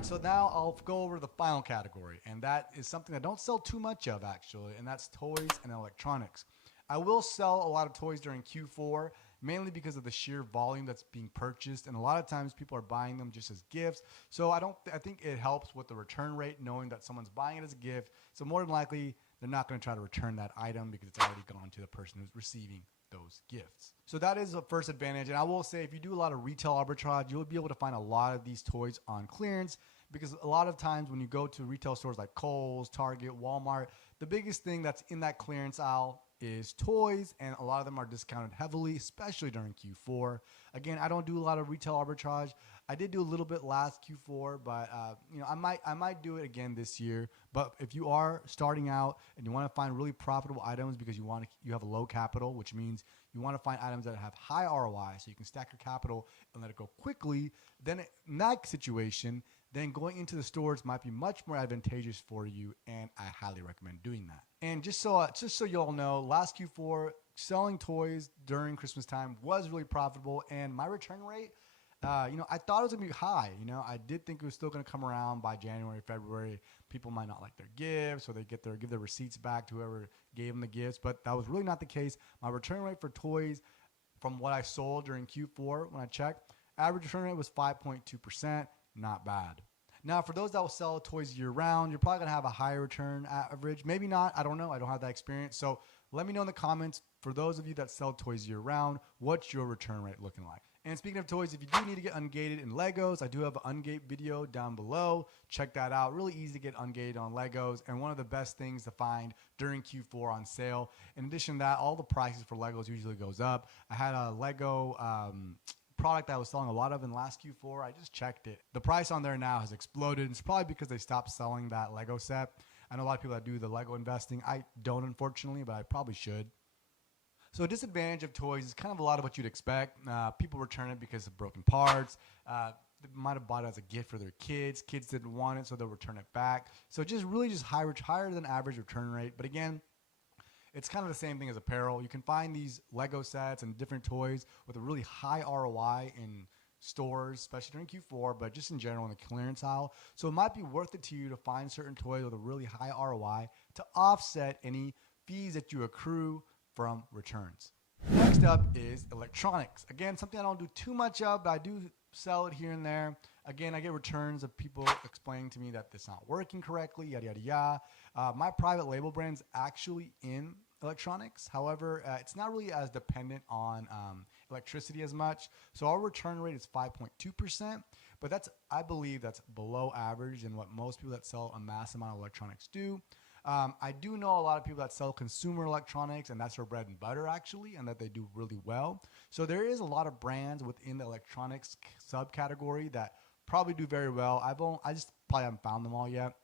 right, so now I'll go over the final category, and that is something I don't sell too much of actually, and that's toys and electronics. I will sell a lot of toys during Q4, mainly because of the sheer volume that's being purchased, and a lot of times people are buying them just as gifts. So I think it helps with the return rate, knowing that someone's buying it as a gift. So more than likely, they're not going to try to return that item because it's already gone to the person who's receiving those gifts. So that is the first advantage. And I will say, if you do a lot of retail arbitrage, you'll be able to find a lot of these toys on clearance, because a lot of times when you go to retail stores like Kohl's, Target, Walmart, the biggest thing that's in that clearance aisle is toys, and a lot of them are discounted heavily, especially during Q4. Again, I don't do a lot of retail arbitrage. I did do a little bit last Q4, but I might do it again this year. But if you are starting out and you want to find really profitable items because you have a low capital, which means you want to find items that have high ROI so you can stack your capital and let it go quickly, then in that situation, then going into the stores might be much more advantageous for you, and I highly recommend doing that. And just so you all know, last Q4, selling toys during Christmas time was really profitable, and my return rate, I thought it was gonna be high. I did think it was still gonna come around by January, February. People might not like their gifts, or they give their receipts back to whoever gave them the gifts, but that was really not the case. My return rate for toys, from what I sold during Q4 when I checked, average return rate was 5.2%. Not bad. Now, for those that will sell toys year round, you're probably going to have a higher return average. Maybe not. I don't know. I don't have that experience. So let me know in the comments, for those of you that sell toys year round, what's your return rate looking like? And speaking of toys, if you do need to get ungated in Legos, I do have an ungate video down below. Check that out. Really easy to get ungated on Legos, and one of the best things to find during Q4 on sale. In addition to that, all the prices for Legos usually goes up. I had a Lego product that I was selling a lot of in last Q4. I just checked it. The price on there now has exploded. It's probably because they stopped selling that Lego set. I know a lot of people that do the Lego investing. I don't, unfortunately, but I probably should. So a disadvantage of toys is kind of a lot of what you'd expect. People return it because of broken parts. They might have bought it as a gift for their kids. Kids didn't want it, so they'll return it back. So just higher than average return rate. But again, it's kind of the same thing as apparel. You can find these Lego sets and different toys with a really high ROI in stores, especially during Q4, but just in general in the clearance aisle. So it might be worth it to you to find certain toys with a really high ROI to offset any fees that you accrue from returns. Next up is electronics. Again, something I don't do too much of, but I do sell it here and there. Again, I get returns of people explaining to me that it's not working correctly, yada, yada, yada. My private label brand's actually in electronics. However, it's not really as dependent on electricity as much. So our return rate is 5.2%, but I believe that's below average in what most people that sell a mass amount of electronics do. I do know a lot of people that sell consumer electronics, and that's their bread and butter actually, and that they do really well. So there is a lot of brands within the electronics subcategory that probably do very well. I just probably haven't found them all yet.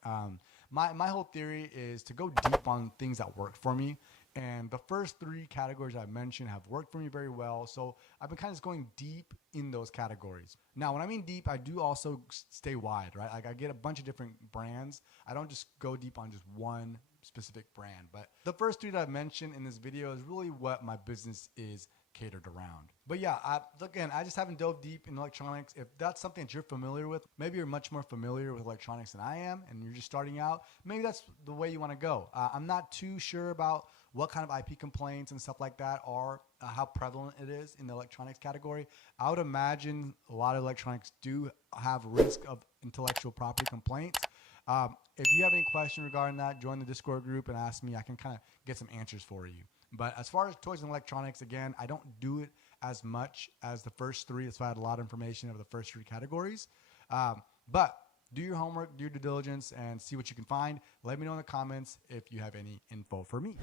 My whole theory is to go deep on things that work for me. And the first three categories I mentioned have worked for me very well. So I've been kind of just going deep in those categories. Now, when I mean deep, I do also stay wide, right? Like I get a bunch of different brands. I don't just go deep on just one specific brand. But the first three that I've mentioned in this video is really what my business is catered around. But yeah, I just haven't dove deep in electronics. If that's something that you're familiar with, maybe you're much more familiar with electronics than I am, and you're just starting out, maybe that's the way you want to go. I'm not too sure about what kind of IP complaints and stuff like that are, how prevalent it is in the electronics category. I would imagine a lot of electronics do have risk of intellectual property complaints. If you have any question regarding that, join the Discord group and ask me. I can kind of get some answers for you. But as far as toys and electronics, again, I don't do it as much as the first three. That's why I had a lot of information over the first three categories. But do your homework, do your due diligence, and see what you can find. Let me know in the comments if you have any info for me.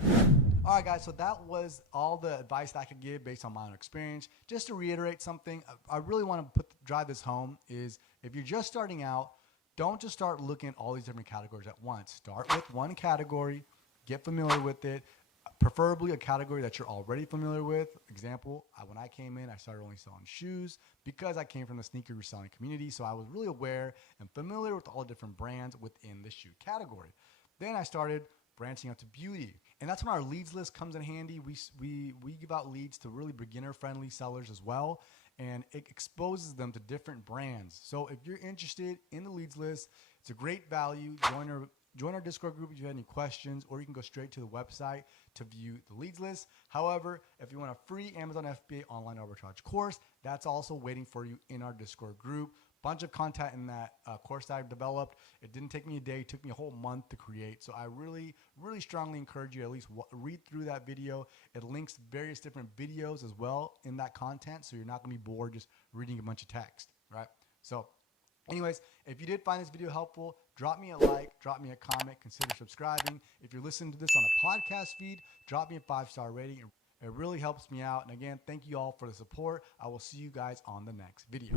All right, guys, so that was all the advice that I could give based on my own experience. Just to reiterate something, I really want to drive this home is if you're just starting out, don't just start looking at all these different categories at once. Start with one category, get familiar with it, preferably a category that you're already familiar with. Example, when I came in, I started only selling shoes because I came from the sneaker reselling community, so I was really aware and familiar with all the different brands within the shoe category. Then I started branching out to beauty, and that's when our leads list comes in handy. We give out leads to really beginner-friendly sellers as well, and it exposes them to different brands. So if you're interested in the leads list, it's a great value. Join our Discord group if you have any questions, or you can go straight to the website to view the leads list. However, if you want a free Amazon FBA online arbitrage course, that's also waiting for you in our Discord group. Bunch of content in that course that I've developed. It didn't take me a day. It took me a whole month to create. So I really, really strongly encourage you to at least read through that video. It links various different videos as well in that content, so you're not going to be bored just reading a bunch of text, right? So anyways, if you did find this video helpful, drop me a like, drop me a comment, consider subscribing. If you're listening to this on a podcast feed, drop me a 5-star rating. It really helps me out. And again, thank you all for the support. I will see you guys on the next video.